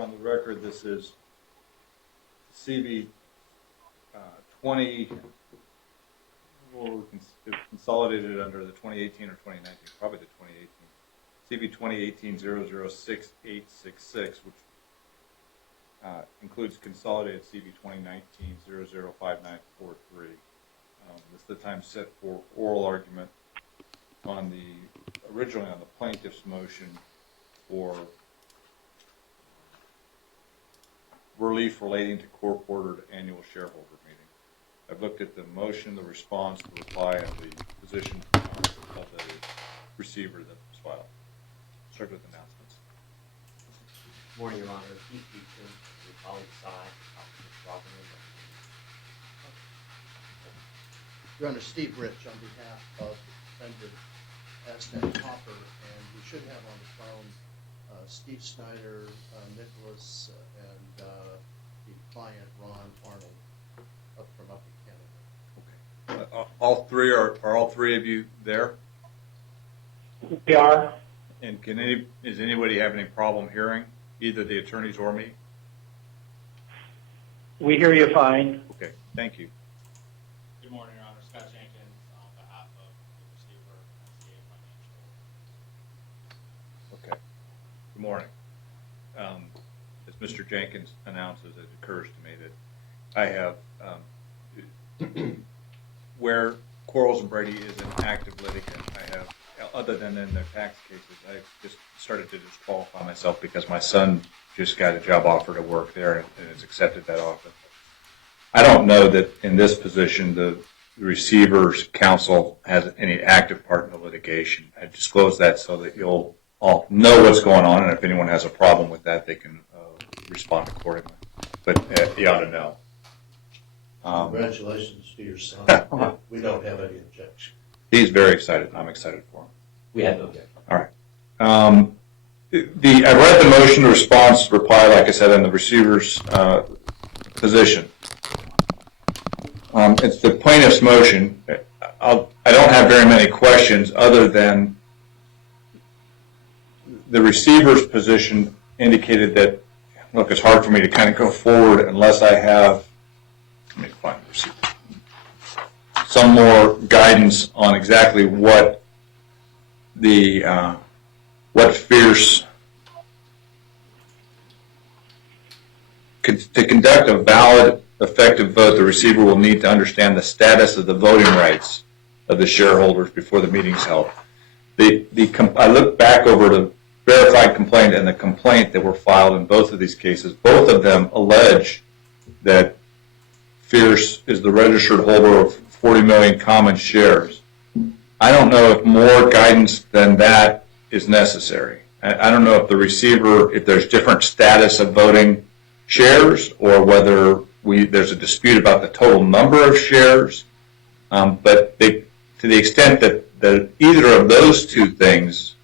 on the record, this is CV 20, or consolidated under the 2018 or 2019, probably the 2018. CV 2018-006866, which includes consolidated CV 2019-005943. This is the time set for oral argument on originally on the plaintiff's motion for relief relating to court-ordered annual shareholder meeting. I've looked at the motion, the response, the reply, and the position of the receiver that was filed. Start with announcements. Good morning, Your Honor. Keith Beekton, your colleague side, Your Honor, Steve Rich on behalf of the defendant Aztec Hopper, and we should have on the phone Steve Snyder, Nicholas, and the client Ron Arnold up from up in Canada. Okay. All three are all three of you there? We are. And does anybody have any problem hearing either the attorneys or me? We hear you fine. Okay, thank you. Good morning, Your Honor. Scott Jenkins on behalf of the receiver, MCA Financial. Okay. Good morning. As Mr. Jenkins announces, it occurs to me that I have, where Quarles and Brady is an active litigant, I have, other than in their tax cases, I just started to disqualify myself because my son just got a job offer to work there and has accepted that offer. I don't know that in this position the receiver's counsel has any active part in the litigation. I disclose that so that you'll all know what's going on, and if anyone has a problem with that, they can respond accordingly. But you ought to know. Congratulations to your son. We don't have any objection. He's very excited. I'm excited for him. We have no objection. All right. I read the motion, the response, reply, like I said, in the receiver's position. It's the plaintiff's motion. I don't have very many questions other than the receiver's position indicated that, look, it's hard for me to kind of go forward unless I have, let me find the receiver, some more guidance on exactly what Fierce, to conduct a valid, effective vote, the receiver will need to understand the status of the voting rights of the shareholders before the meeting's held. I look back over the verified complaint and the complaint that were filed in both of these cases. Both of them allege that Fierce is the registered holder of 40 million common shares. I don't know if more guidance than that is necessary. I don't know if the receiver, if there's different status of voting shares or whether there's a dispute about the total number of shares. But to the extent that either of those two things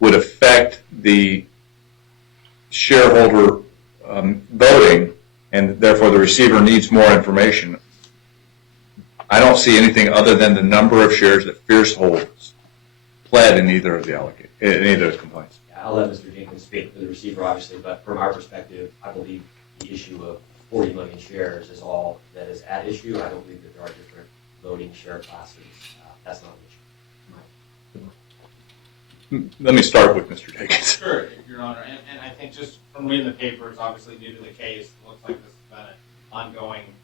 would affect the shareholder voting, and therefore the receiver needs more information, I don't see anything other than the number of shares that Fierce holds pled in either of those complaints. I'll let Mr. Jenkins speak for the receiver, obviously, but from our perspective, I believe the issue of 40 million shares is all that is at issue. I don't believe that there are different voting share classes. That's not an issue. Let me start with Mr. Jenkins. Sure, Your Honor. And I think just from reading the papers, obviously due to the case, it looks like this has been an ongoing,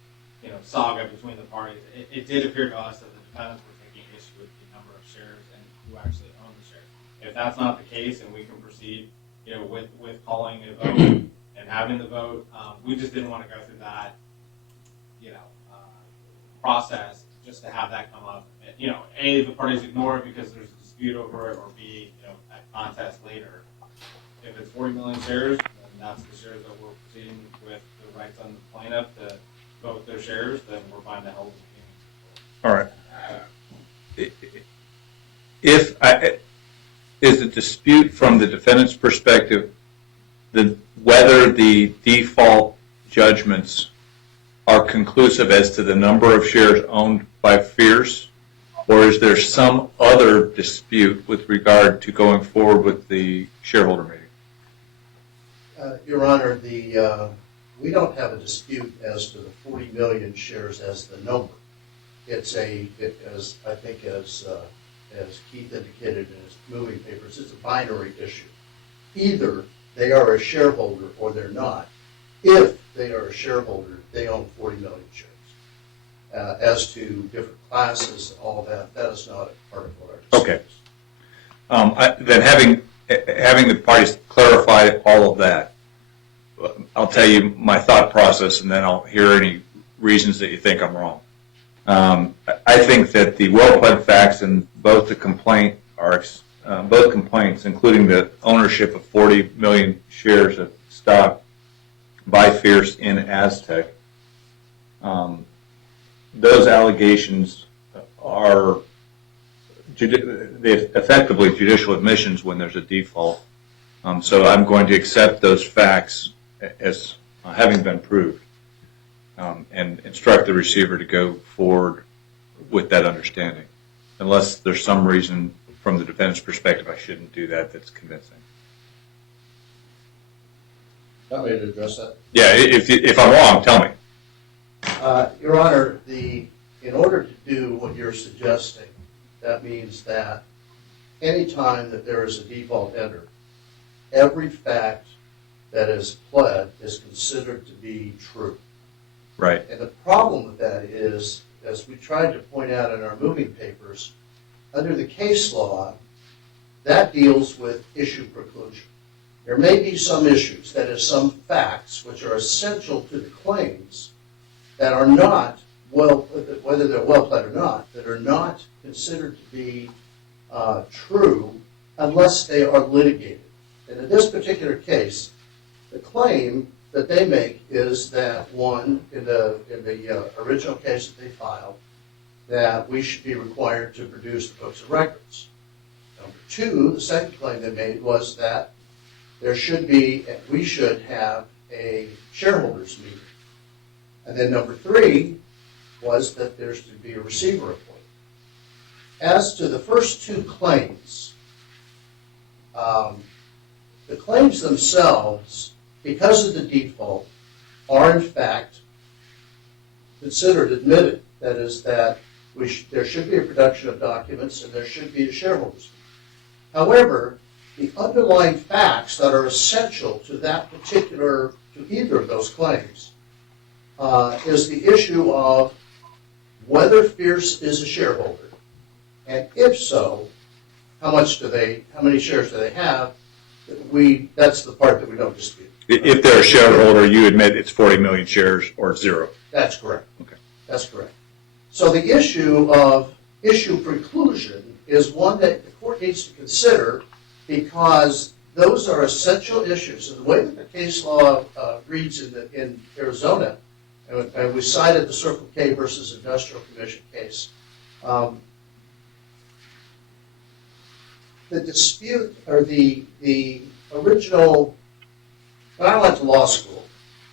saga between the parties. It did appear to us that the defendants were taking issue with the number of shares and who actually owned the shares. If that's not the case, and we can proceed, with calling a vote and having the vote, we just didn't want to go through that, process just to have that come up. A, the parties ignore it because there's a dispute over it, or B, at contest later. If it's 40 million shares, then that's the shares that we're proceeding with the rights on the plaintiff to vote their shares, then we're fine to hold the All right. Is the dispute from the defendant's perspective whether the default judgments are conclusive as to the number of shares owned by Fierce, or is there some other dispute with regard to going forward with the shareholder meeting? Your Honor, we don't have a dispute as to the 40 million shares as the number. As Keith indicated in his moving papers, it's a binary issue. Either they are a shareholder or they're not. If they are a shareholder, they own 40 million shares. As to different classes and all that is not a part of what our dispute is. Then having the parties clarify all of that, I'll tell you my thought process, and then I'll hear any reasons that you think I'm wrong. I think that the well-pled facts in both the complaint both complaints, including the ownership of 40 million shares of stock by Fierce in Aztec, those allegations are effectively judicial admissions when there's a default. So I'm going to accept those facts as having been proved and instruct the receiver to go forward with that understanding, unless there's some reason from the defendant's perspective I shouldn't do that that's convincing. Want me to address that? Yeah, if I'm wrong, tell me. Your Honor, in order to do what you're suggesting, that means that any time that there is a default entered, every fact that is pled is considered to be true. Right. And the problem with that is, as we tried to point out in our moving papers, under the case law, that deals with issue preclusion. There may be some issues, that is, some facts which are essential to the claims that are not, whether they're well pled or not, that are not considered to be true unless they are litigated. And in this particular case, the claim that they make is that, one, in the original case that they filed, that we should be required to produce the books of records. Number two, the second claim they made was that we should have a shareholders meeting. And then number three was that there's to be a receiver appointed. As to the first two claims, the claims themselves, because of the default, are in fact considered admitted. That is, that there should be a production of documents and there should be a shareholders meeting. However, the underlying facts that are essential to to either of those claims is the issue of whether Fierce is a shareholder, and if so, how many shares do they have? That's the part that we don't dispute. If they're a shareholder, you admit it's 40 million shares or zero. That's correct. Okay. That's correct. So the issue of issue preclusion is one that the court needs to consider, because those are essential issues. And the way that the case law reads in Arizona, and we cited the Circle K versus Industrial Commission case, the dispute, or the original, when I went to law school,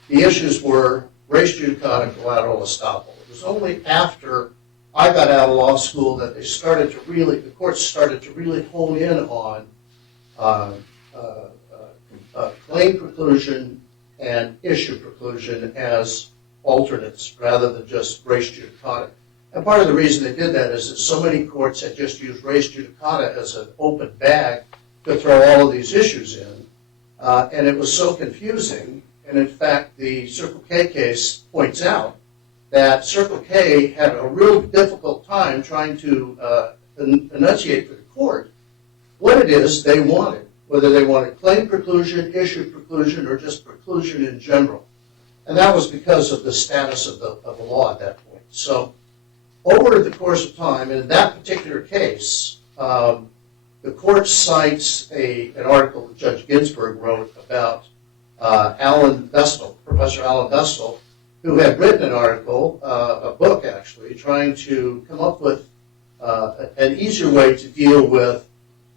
the issues were res judicata and collateral estoppel. It was only after I got out of law school that the courts started to really hone in on claim preclusion and issue preclusion as alternates rather than just res judicata. And part of the reason they did that is that so many courts had just used res judicata as an open bag to throw all of these issues in, and it was so confusing. And in fact, the Circle K case points out that Circle K had a real difficult time trying to enunciate for the court what it is they wanted, whether they wanted claim preclusion, issue preclusion, or just preclusion in general. And that was because of the status of the law at that point. So over the course of time, and in that particular case, the court cites an article that Judge Ginsburg wrote about Alan Vestal, Professor Alan Vestal, who had written an article, a book actually, trying to come up with an easier way to deal with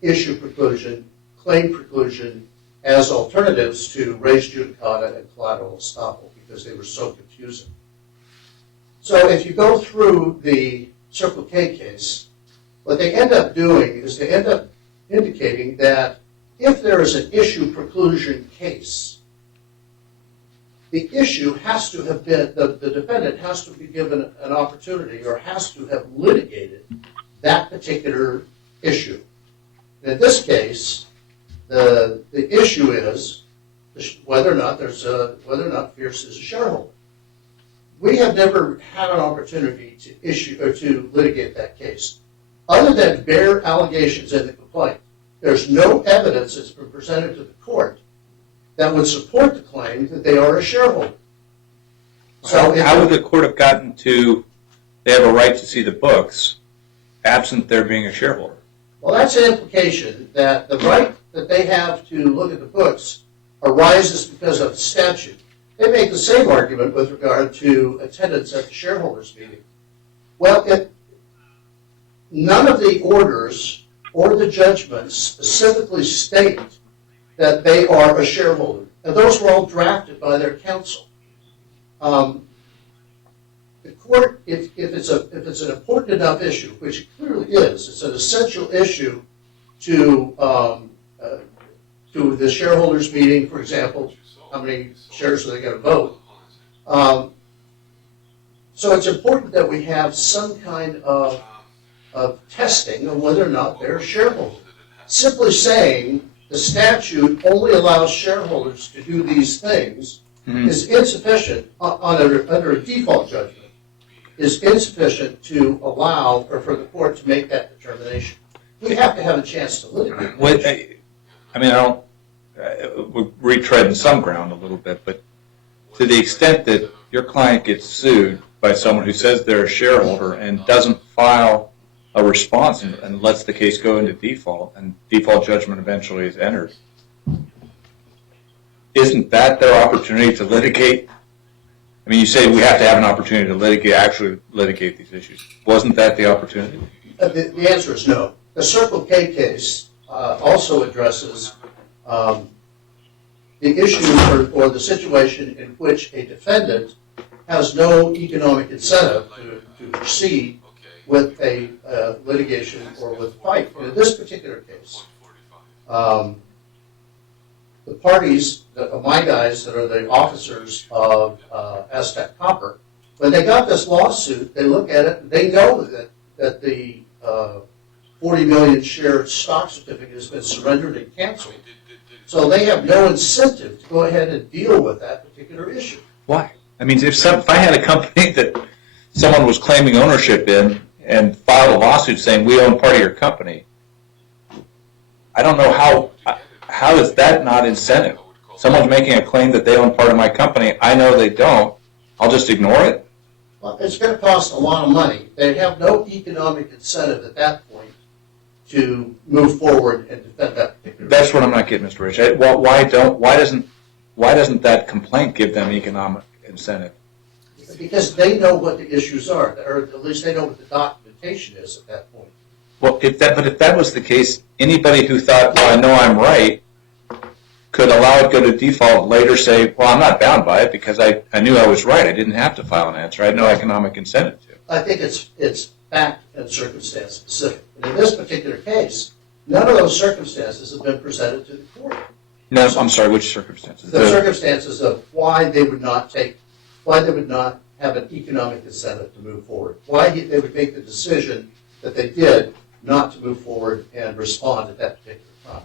issue preclusion, claim preclusion, as alternatives to res judicata and collateral estoppel, because they were so confusing. So if you go through the Circle K case, what they end up doing is they end up indicating that if there is an issue preclusion case, the issue has to have been, the defendant has to be given an opportunity or has to have litigated that particular issue. In this case, the issue is whether or not Fierce is a shareholder. We have never had an opportunity to issue or to litigate that case. Other than bare allegations in the complaint, there's no evidence that's been presented to the court that would support the claim that they are a shareholder. So how would the court have gotten to, they have a right to see the books, absent their being a shareholder? Well, that's an implication that the right that they have to look at the books arises because of the statute. They make the same argument with regard to attendance at the shareholders meeting. Well, none of the orders or the judgments specifically state that they are a shareholder. And those were all drafted by their counsel. The court, if it's an important enough issue, which it clearly is, it's an essential issue to the shareholders meeting, for example, how many shares are they going to vote? So it's important that we have some kind of testing of whether or not they're a shareholder. Simply saying the statute only allows shareholders to do these things is insufficient under a default judgment, is insufficient to allow or for the court to make that determination. We have to have a chance to litigate. We're retreading some ground a little bit, but to the extent that your client gets sued by someone who says they're a shareholder and doesn't file a response and lets the case go into default, and default judgment eventually is entered, isn't that their opportunity to litigate? I mean, you say we have to have an opportunity to actually litigate these issues. Wasn't that the opportunity? The answer is no. The Circle K case also addresses the issue or the situation in which a defendant has no economic incentive to proceed with a litigation or with a fight. And in this particular case, the parties, my guys that are the officers of Aztec Copper, when they got this lawsuit, they look at it and they know that the 40 million share stock certificate has been surrendered and canceled. So they have no incentive to go ahead and deal with that particular issue. Why? I mean, if I had a company that someone was claiming ownership in and filed a lawsuit saying we own part of your company, I don't know how is that not incentive? Someone's making a claim that they own part of my company. I know they don't. I'll just ignore it? Well, it's going to cost a lot of money. They have no economic incentive at that point to move forward and defend that particular That's issue. what I'm not getting, Mr. Rich. Why doesn't that complaint give them economic incentive? Because they know what the issues are, or at least they know what the documentation is at that point. Well, if that was the case, anybody who thought, well, I know I'm right, could allow it go to default and later say, well, I'm not bound by it because I knew I was right. I didn't have to file an answer. I had no economic incentive to. I think it's fact and circumstance specific. And in this particular case, none of those circumstances have been presented to the court. No, I'm sorry, which circumstances? The circumstances of why they would not have an economic incentive to move forward, why they would make the decision that they did not to move forward and respond at that particular time.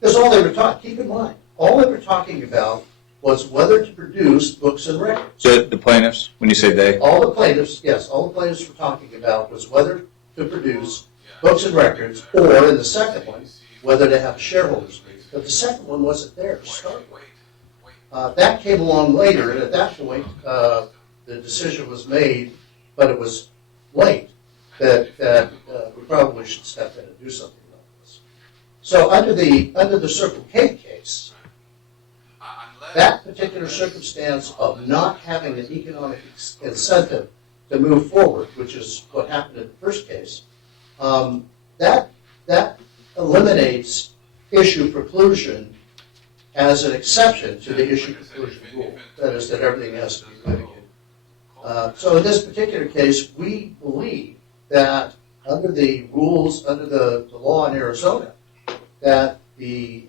Because all they were talking, keep in mind, all they were talking about was whether to produce books and records. So the plaintiffs, when you say they? All the plaintiffs were talking about was whether to produce books and records, or in the second one, whether to have a shareholders meeting. But the second one wasn't there to start with. That came along later, and at that point, the decision was made, but it was late, that we probably should step in and do something about this. So under the Circle K case, that particular circumstance of not having an economic incentive to move forward, which is what happened in the first case, that eliminates issue preclusion as an exception to the issue preclusion rule. That is, that everything has to be litigated. So in this particular case, we believe that under the rules, under the law in Arizona, that the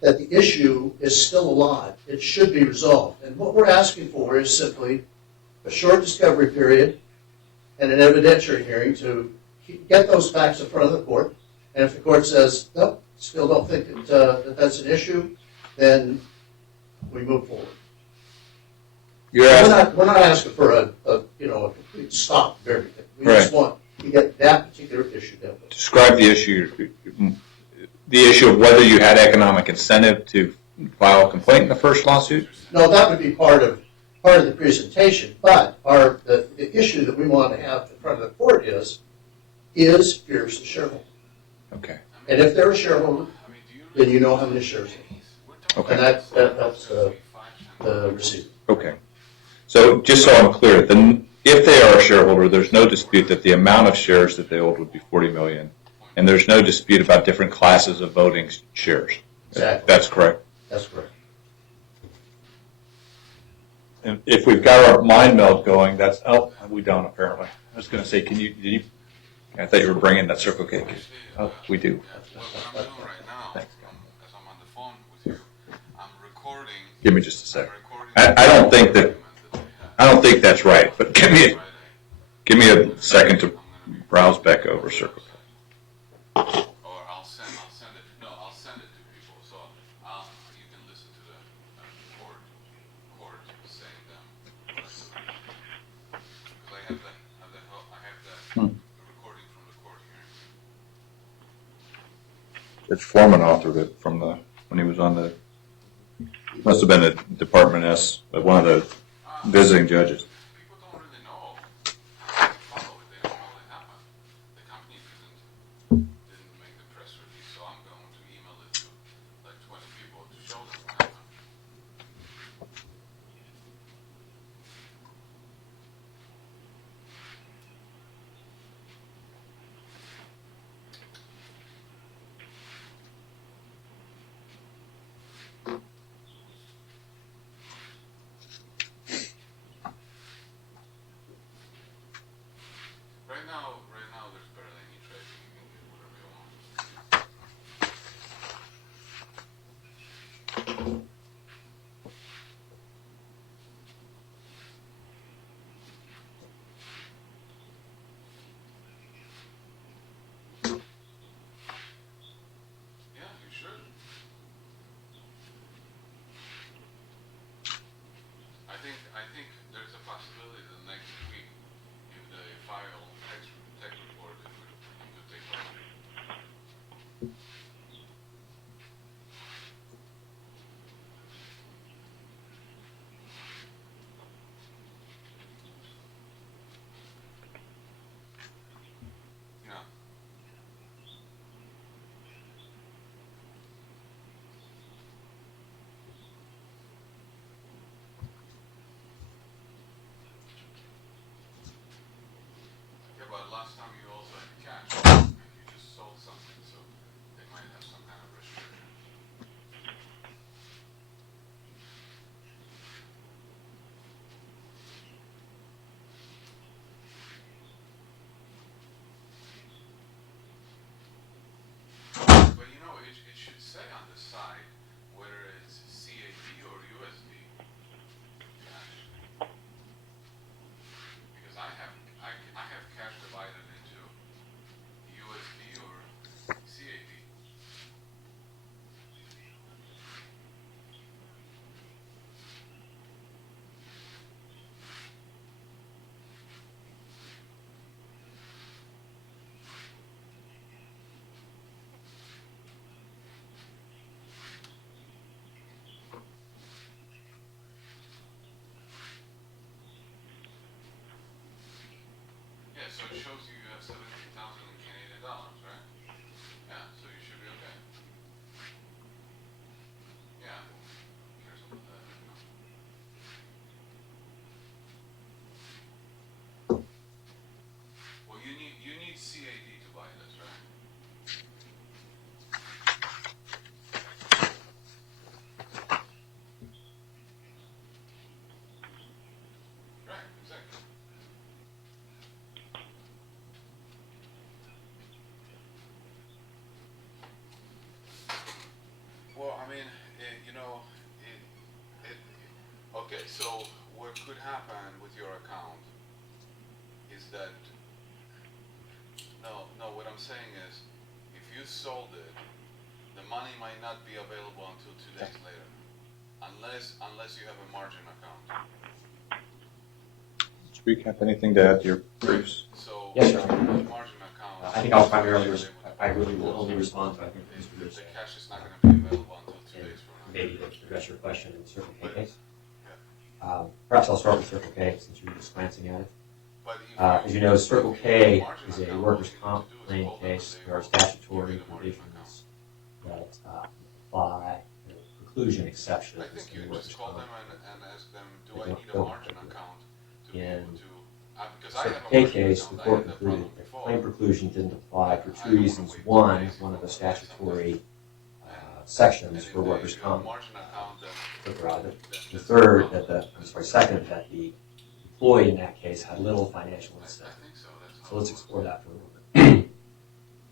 that the issue is still alive. It should be resolved. And what we're asking for is simply a short discovery period and an evidentiary hearing to get those facts in front of the court. And if the court says, nope, still don't think that that's an issue, then we move forward. We're not asking for a complete stop of everything. We just want to get that particular issue dealt with. Describe the issue. The issue of whether you had economic incentive to file a complaint in the first lawsuit? No, that would be part of the presentation. But the issue that we want to have in front of the court is Pierce the shareholder? Okay. And if they're a shareholder, then you know how many shares they have. Okay. And that's the receiver. Okay. So just so I'm clear, if they are a shareholder, there's no dispute that the amount of shares that they hold would be 40 million, and there's no dispute about different classes of voting shares. Exactly. That's correct. That's correct. And if we've got our mind meld going, we don't apparently. I was going to say, I thought you were bringing that circle cake. Oh, we do. What I'm doing right now, Thanks. as I'm on the phone with you, I'm recording. Give me just a sec. I don't think that's right, but give me a second to browse back over circle. Or I'll send it. No, I'll send it to people, so you can listen to the court saying them. Because I have the recording from the court hearing. It's Foreman authored it when he was on must have been a Department S, one of the visiting judges. People don't really know how to follow it. They don't know what happened. The company didn't make the press release, so I'm going to email it to like 20 people to show them what happened. Right now, there's barely any trading. You can get whatever you want. Yeah, you should. I think there's a possibility that next week, if they file tech report, it could take off. Yeah. Yeah, but last time you also had cash, and you just sold something, so they might have some kind of restriction. But you know, it should say on the side whether it's CAD or USD cash. Because I have cash divided into mean, okay, so what could happen with your account is that, what I'm saying is, if you sold it, the money might not be available until 2 days later, unless you have a margin account. Mr. Recap, anything to add to your briefs? So, Yes, sir. with margin account, I think I'll primarily, I really will only respond to, I think, Mr. the Rich, cash is not going to be available until 2 days from now. maybe to address your question in the Circle K case. Perhaps I'll start with Circle K since you were just glancing at it. But As you know, Circle K is a workers' comp claim case. There are statutory provisions that apply preclusion exceptions I think in you workers' just call comp. them and ask them, do They I don't need a go margin together. account to be In able to, because I Circle have a K margin case, the account, I court had that concluded problem that before. claim preclusion didn't apply for I two don't wanna reasons. wait 2 One, days one of the for that statutory And sections if for workers' you have a comp margin account, then took her out of it. then The that's third, a problem. second, that the employee in that case had little financial I incentive. think so, that's how So let's it was. explore that for a little bit.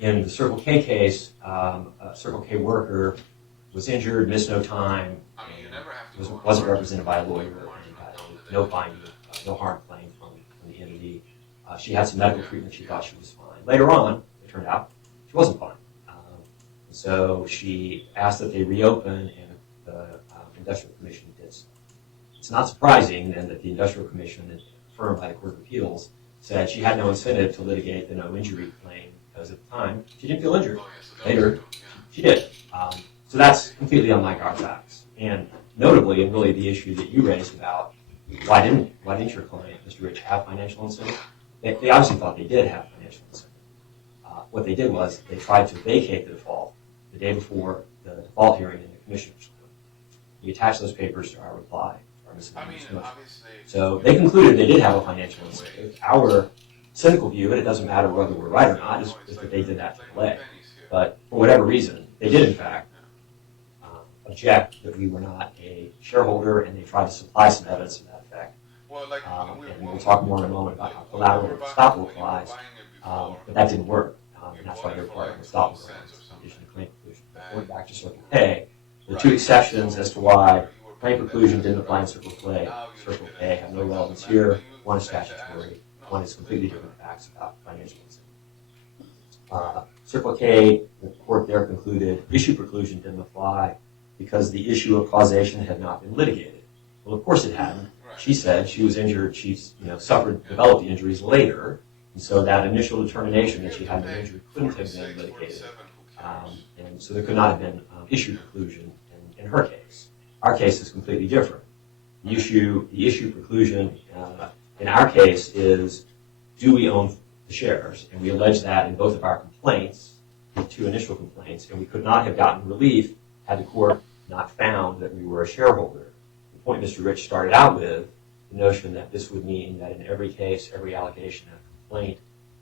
In the Circle K case, a Circle K worker was injured, missed no time, I mean, you never have to was, go on a wasn't margin represented by a lawyer, account. and got Margin no account, fine, they don't no harm claim from the entity. She had some medical treatment. She thought she was fine. Later on, it turned out she wasn't fine. So she asked that they reopen, and the Industrial Commission did so. It's not surprising then that the Industrial Commission, affirmed by the Court of Appeals, said she had no incentive to litigate the no injury claim because at the time she didn't feel injured. Oh, yeah, so that Later, was good, yeah. she did. So that's completely unlike our facts. And notably, and really the issue that you raised about why didn't your client, Mr. Rich, have financial incentive? They obviously thought they did have financial incentive. What they did was they tried to vacate the default the day before the default hearing in the commissioner's court. We attached those papers to our reply, to our I mean, miscellaneous motion. obviously. So they concluded they did have a financial incentive. Our cynical view, and it doesn't matter whether we're right or not, is that they did that to delay. But for whatever reason, they did in fact object that we were not a shareholder, and they tried to supply some evidence to that effect. Well, like, And we'll talk more in a moment about how collateral estoppel applies, but that didn't work, and that's why they're part of the estoppel grounds in addition to claim preclusion. But going back to Circle K, the two exceptions as to why claim preclusion didn't apply in Circle K have no relevance here. One is statutory, one is completely different facts about financial incentive. Circle K, the court there concluded issue preclusion didn't apply because the issue of causation had not been litigated. Well, of course it hadn't. She said she was injured. She's developed the injuries later, and so that initial determination that she had been injured couldn't have been litigated, and so there could not have been issue preclusion in her case. Our case is completely different. The issue preclusion in our case is, do we own the shares? And we allege that in both of our complaints, the two initial complaints, and we could not have gotten relief had the court not found that we were a shareholder. The point Mr. Rich started out with, the notion that this would mean that in every case, every allegation of complaint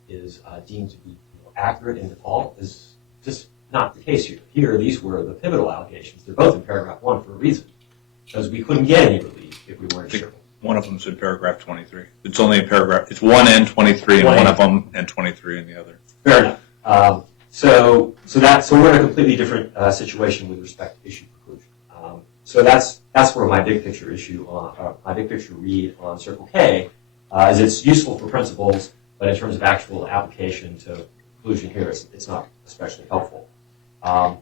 is deemed to be accurate in default, is just not the case here. Here, these were the pivotal allegations. They're both in paragraph 1 for a reason, because we couldn't get any relief if we weren't a shareholder. One of them's in paragraph 23. It's only a paragraph. It's 1 and 23, and one of them and 23 in the other. Fair enough. So we're in a completely different situation with respect to issue preclusion. So that's where my big picture read on Circle K is it's useful for principles, but in terms of actual application to preclusion here, it's not especially helpful. I'm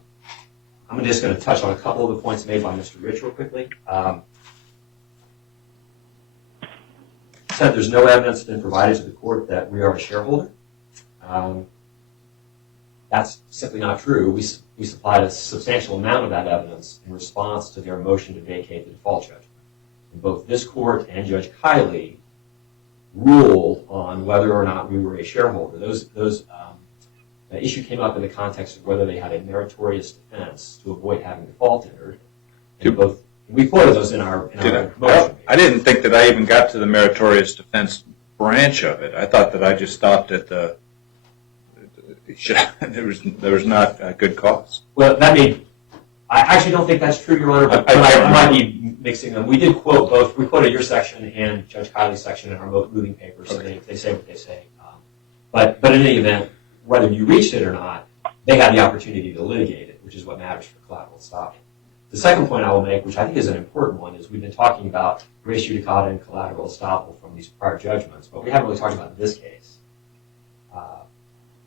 just going to touch on a couple of the points made by Mr. Rich real quickly. Said there's no evidence been provided to the court that we are a shareholder. That's simply not true. We supplied a substantial amount of that evidence in response to their motion to vacate the default judgment. And both this court and Judge Kiley ruled on whether or not we were a shareholder. The issue came up in the context of whether they had a meritorious defense to avoid having default entered. And we quoted those in our motion. I didn't think that I even got to the meritorious defense branch of it. I thought that I just stopped at the there was not a good cause. Well, I actually don't think that's true, Your Honor, but I might be mixing them. We did quote both. We quoted your section and Judge Kiley's section in our moving paper, so they say what they say. But in any event, whether you reached it or not, they had the opportunity to litigate it, which is what matters for collateral estoppel. The second point I will make, which I think is an important one, is we've been talking about res judicata and collateral estoppel from these prior judgments, but we haven't really talked about this case.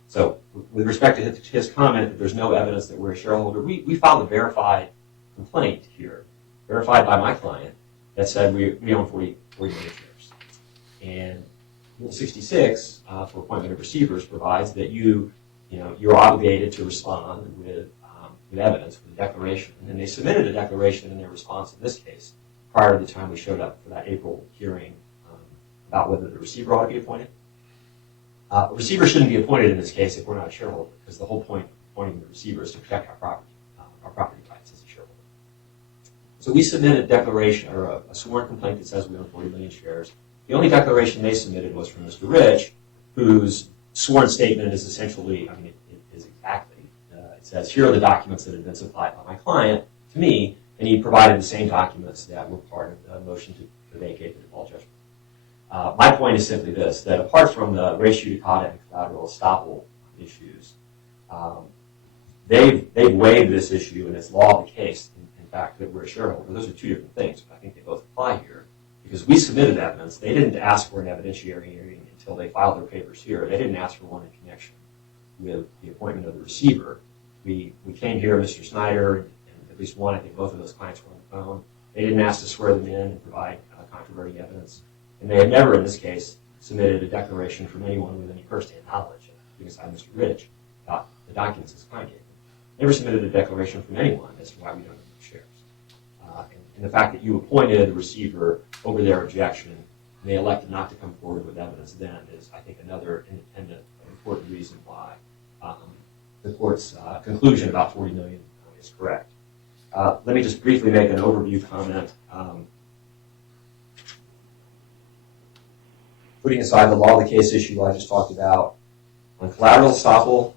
So with respect to his comment that there's no evidence that we're a shareholder, we filed a verified complaint here, verified by my client, that said we own 40 million shares. And Rule 66 for appointment of receivers provides that you're obligated to respond with evidence, with a declaration. And they submitted a declaration in their response in this case prior to the time we showed up for that April hearing about whether the receiver ought to be appointed. A receiver shouldn't be appointed in this case if we're not a shareholder, because the whole point of appointing the receiver is to protect our property rights as a shareholder. So we submitted a declaration, or a sworn complaint that says we own 40 million shares. The only declaration they submitted was from Mr. Rich, whose sworn statement is essentially, it is exactly, it says, here are the documents that have been supplied by my client to me, and he provided the same documents that were part of the motion to vacate the default judgment. My point is simply this, that apart from the res judicata and collateral estoppel issues, they've waived this issue, and it's law of the case, in fact, that we're a shareholder. Those are two different things, but I think they both apply here. Because we submitted evidence, they didn't ask for an evidentiary hearing until they filed their papers here. They didn't ask for one in connection with the appointment of the receiver. We came here, Mr. Snyder, and at least one, I think both of those clients were on the phone. They didn't ask to swear them in and provide controverting evidence. And they had never, in this case, submitted a declaration from anyone with any first-hand knowledge, beside Mr. Rich, about the documents his client gave them. Never submitted a declaration from anyone as to why we don't own the shares. And the fact that you appointed the receiver over their objection, and they elected not to come forward with evidence then, is, I think, another independent, important reason why the court's conclusion about 40 million is correct. Let me just briefly make an overview comment. Putting aside the law of the case issue I just talked about, on collateral estoppel,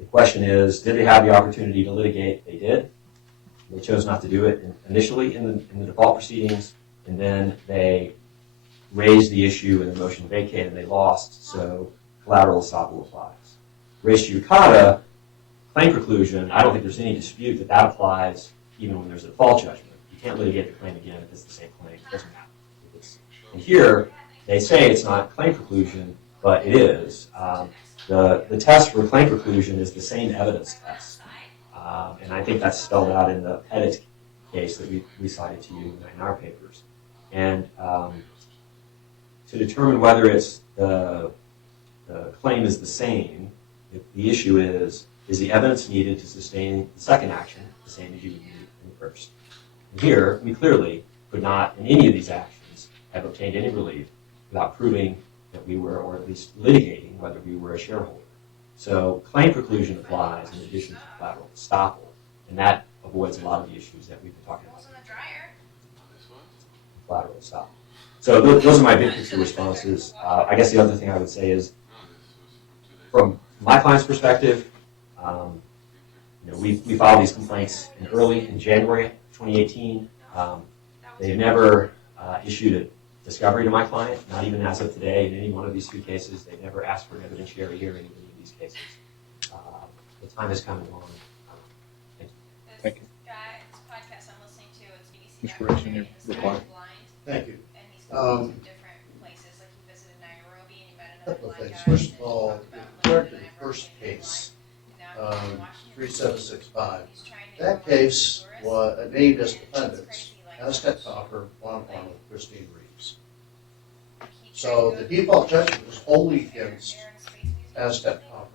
the question is, did they have the opportunity to litigate? They did. They chose not to do it initially in the default proceedings, and then they raised the issue in the motion to vacate, and they lost, so collateral estoppel applies. Res judicata, claim preclusion, I don't think there's any dispute that applies even when there's a default judgment. You can't litigate the claim again if it's the same claim. It doesn't matter. And here, they say it's not claim preclusion, but it is. The test for claim preclusion is the same evidence test. And I think that's spelled out in the Pettit case that we cited to you in our papers. And to determine whether it's the claim is the same, the issue is the evidence needed to sustain the second action the same as you would need in the first? And here, we clearly could not, in any of these actions, have obtained any relief without proving that we were, or at least litigating whether we were a shareholder. So claim preclusion applies in addition to collateral estoppel, and that avoids a lot of the issues that we've been talking about. Collateral estoppel. So those are my big picture responses. I guess the other thing I would say is, from my client's perspective, we filed these complaints in January 2018. They've never issued a discovery to my client, not even as of today in any one of these two cases. They've never asked for an evidentiary hearing in any of these cases. The time has come and gone. Thank you. This podcast I'm listening to, it's BBC. Mr. Rich, your reply. Thank you. And he's going to different places, like he visited Nairobi and he met another Couple of blind things. guy. First of all, with regard to the first case, 3765, that case was named as defendants, Aztec Copper, Juan Arnold, Christine Reeves. So the default judgment was only against Aztec Copper.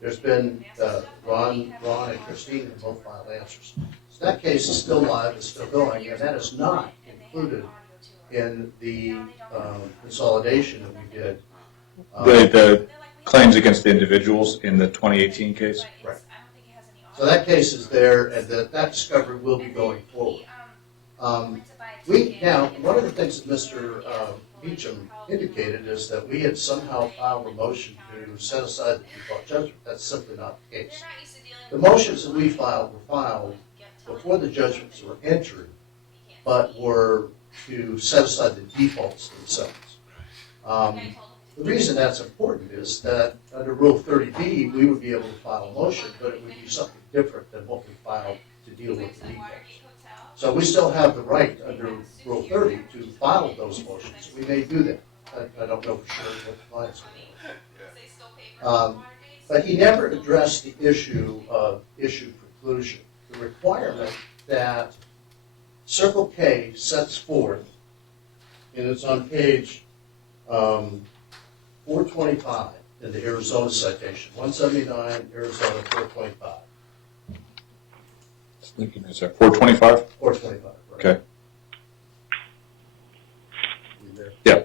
There's been Ron and Christine have both filed answers. So that case is still live, it's still going, and that is not included in the consolidation that we did. The claims against the individuals in the 2018 case? Right. So that case is there, and that discovery will be going forward. Now, one of the things that Mr. Beecham indicated is that we had somehow filed a motion to set aside the default judgment. That's simply not the case. The motions that we filed were filed before the judgments were entered, but were to set aside the defaults themselves. The reason that's important is that under Rule 30B, we would be able to file a motion, but it would be something different than what we filed to deal with Went to the the details. Watergate Hotel. So we still have the right under Rule 30 to file those motions. We may do that. I don't know for sure what the client's going to do. They still pay for Um, Watergate. But he never addressed the issue of issue preclusion, the requirement that Circle K sets forth, and it's on page 425 in the Arizona citation, 179 Arizona 425. Thinking, is that 425? 425, right. Okay. You there? Yeah.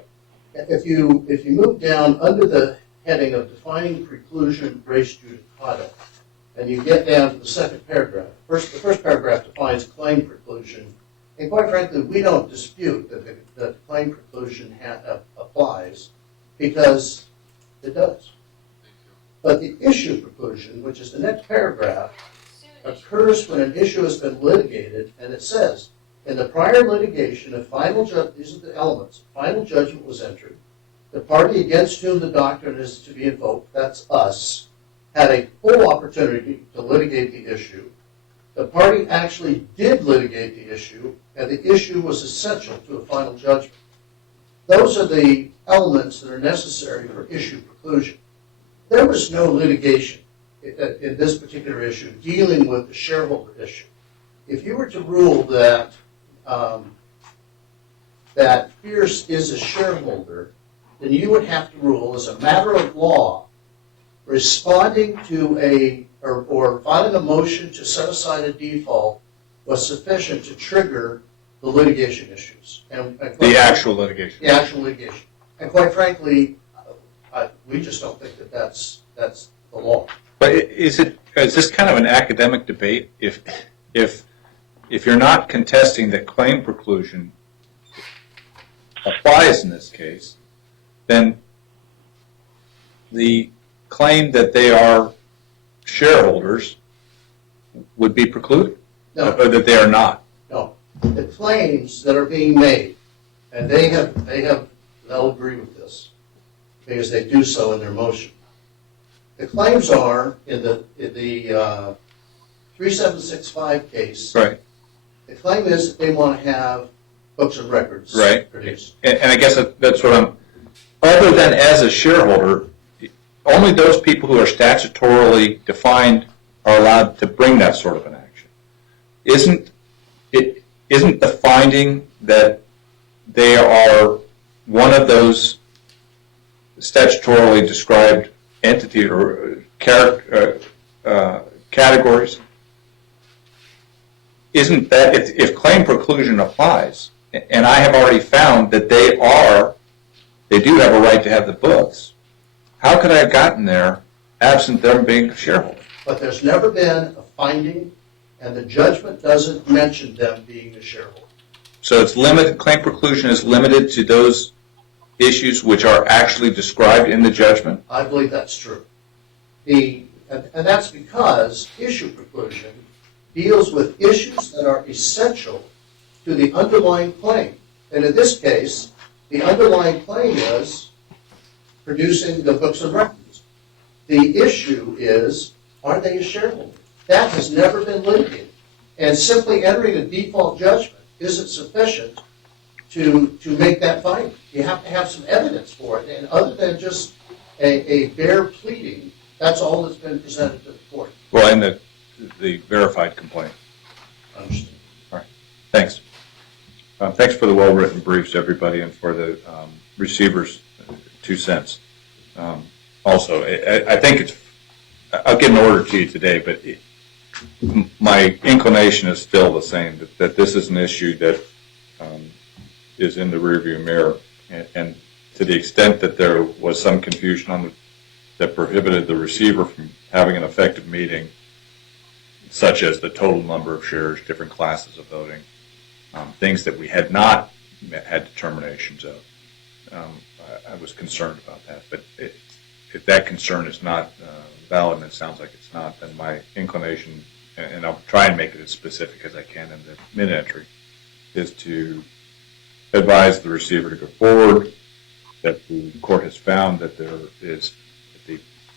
If you move down under the heading of defining preclusion res judicata, and you get down to the second paragraph, the first paragraph defines claim preclusion, and quite frankly, we don't dispute that the claim preclusion applies because it does. But the issue preclusion, which is the next paragraph, occurs when an issue has been litigated, and it says, in the prior litigation, these are the elements, final judgment was entered. The party against whom the doctrine is to be invoked, that's us, had a full opportunity to litigate the issue. The party actually did litigate the issue, and the issue was essential to a final judgment. Those are the elements that are necessary for issue preclusion. There was no litigation in this particular issue dealing with the shareholder issue. If you were to rule that that Pierce is a shareholder, then you would have to rule as a matter of law, responding to or filing a motion to set aside a default was sufficient to trigger the litigation issues. The actual litigation. The actual litigation. And quite frankly, we just don't think that that's the law. But is this kind of an academic debate? If you're not contesting that claim preclusion applies in this case, then the claim that they are shareholders would be precluded, No. or that they are not. No. The claims that are being made, and they'll agree with this because they do so in their motion. The claims are in the 3765 case. Right. The claim is that they want to have books and records produced. And I guess that's what I'm. Other than as a shareholder, only those people who are statutorily defined are allowed to bring that sort of an action. Isn't the finding that they are one of those statutorily described entity or categories? Isn't that if claim preclusion applies, and I have already found that they do have a right to have the books, how could I have gotten there absent them being a shareholder? But there's never been a finding, and the judgment doesn't mention them being a shareholder. So it's limited. Claim preclusion is limited to those issues which are actually described in the judgment. I believe that's true. And that's because issue preclusion deals with issues that are essential to the underlying claim. And in this case, the underlying claim is producing the books and records. The issue is, are they a shareholder? That has never been litigated. And simply entering a default judgment isn't sufficient to make that finding. You have to have some evidence for it. And other than just a bare pleading, that's all that's been presented to the court. Well, in the verified complaint. I understand. All right. Thanks. Thanks for the well-written briefs, everybody, and for the receiver's 2 cents. Also, I think I'll get an order to you today, but my inclination is still the same, that this is an issue that is in the rearview mirror, and to the extent that there was some confusion that prohibited the receiver from having an effective meeting, such as the total number of shares, different classes of voting, things that we had not had determinations of. I was concerned about that, but if that concern is not valid, and it sounds like it's not, then my inclination, and I'll try and make it as specific as I can in the mid-entry, is to advise the receiver to go forward, that the court has found that there is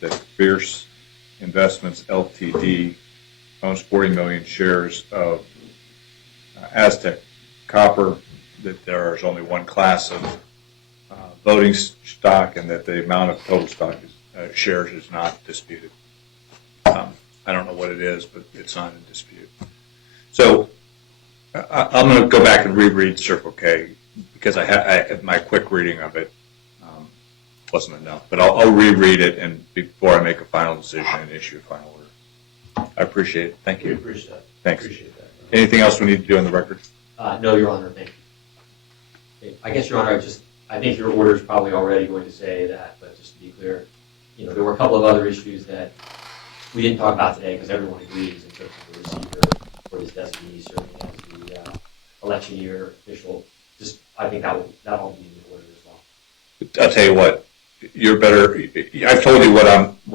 that Fierce Investments Ltd. owns 40 million shares of Aztec Copper, that there is only one class of voting stock, and that the amount of total stock shares is not disputed. I don't know what it is, but it's not in dispute. So I'm going to go back and reread Circle K, because my quick reading of it wasn't enough. But I'll reread it, and before I make a final decision and issue a final order. I appreciate it. Thank We you. appreciate that. Thanks. Appreciate that. Anything else we need to do on the record? No, Your Honor, thank you. Okay, I guess, Your Honor, I think your order is probably already going to say that, but just to be clear, there were a couple of other issues that we didn't talk about today because everyone agrees in terms of the receiver for this designee serving as the election year official. I think that'll be in the order as well. I'll tell you what. You're better. I've told you what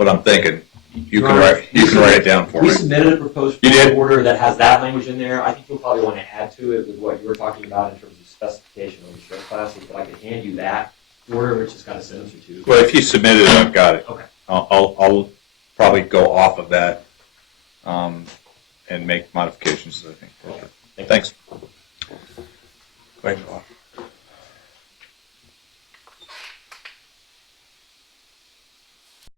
I'm thinking. You can write it down for me. We submitted a proposed You did? order that has that language in there. I think you'll probably want to add to it with what you were talking about in terms of specification of the share classes, but I can hand you that order, which has got a sentence or two. Well, if you submit it, I've got it. Okay. I'll probably go off of that and make modifications. I think. Okay. Thanks. Go ahead, Noah.